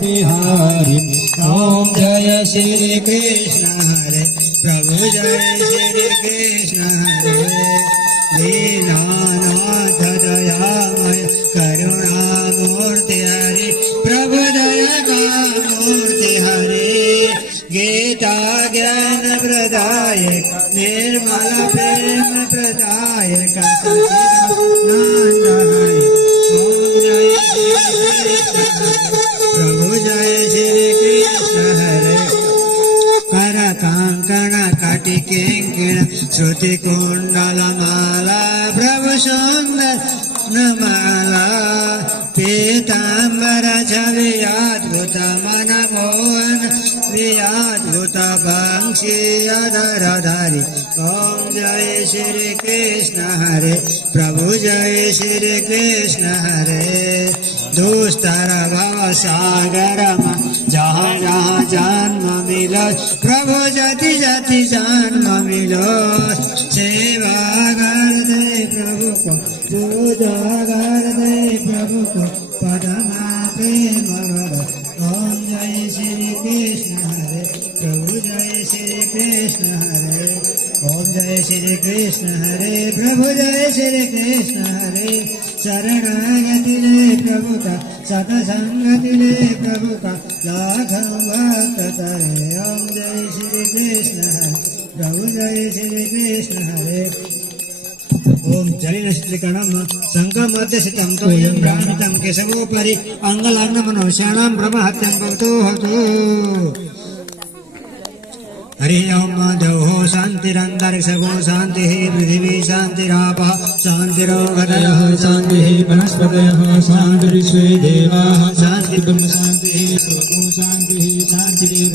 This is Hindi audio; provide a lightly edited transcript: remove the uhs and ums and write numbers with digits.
बिहारी ओम जय श्री कृष्ण हरे प्रभु जय श्री कृष्ण हरे दीनानाथ दयामय करुणामूर्ति हरे प्रभु दया का मूर्ति हरे गीता ज्ञान प्रदायक निर्मल प्रेम प्रदायक सच्चिदानंद हरे ओम जय श्री कृष्ण प्रभु जय श्री कृष्ण हरे कर कांकण कटि किंकिण श्रुति कुंडल माला प्रभु सुंदर माला पीतांबर छवि अद्भुत मन मोहन अद्भुत बंशी अधरधारी ओम जय श्री कृष्ण हरे प्रभु जय श्री कृष्ण हरे दुस्तर भव सागर जहाँ जहाँ जन्म मिलो प्रभु जति जति जन्म मिलो सेवा कर दे प्रभु को पूजा कर दे प्रभु को पदमा प्रेम ओम जय श्री कृष्ण हरे प्रभु जय श्री कृष्ण हरे ओम जय श्री कृष्ण हरे प्रभु जय श्री कृष्ण हरे शरणागति ले प्रभु का सतसंगति ले प्रभु का लाखों भक्त तरे ओम जय श्री कृष्ण हरे प्रभु जय श्री कृष्ण हरे ओम जलिनश्रीकणम शङ्खमध्ये स्थितं तोयं भ्रामितं केशवोपरि अङ्गलग्नमनुष्याणां ब्रह्महत्यं भवतु हतु हरि ओम देवो शांतिरंतरिक्षगो शांति पृथिवी शांतिरापः शांतिरोगदयः शांति वनस्पतयः शांतिर्विश्वे देवाः शांति ब्रह्म शांति सर्वगो शांति शांतिरेव